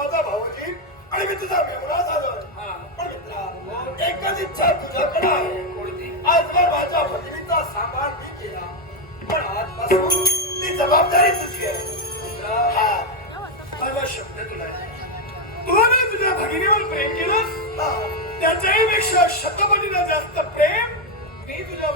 माझा भाऊजी आणि मी तुझा मेवणा झालोय. पण मित्रा एकच इच्छा तुझ्याकडे आहे. आजवर माझ्या भगिनीचा सांभाळ मी केला, पण आजपासून ती जबाबदारी तुझी आहे. माझा शब्द तुला तू तुझ्या भगिनीवर प्रेम केलंस, त्याच्याही पेक्षा शतपटीनं जास्त प्रेम मी तुझ्या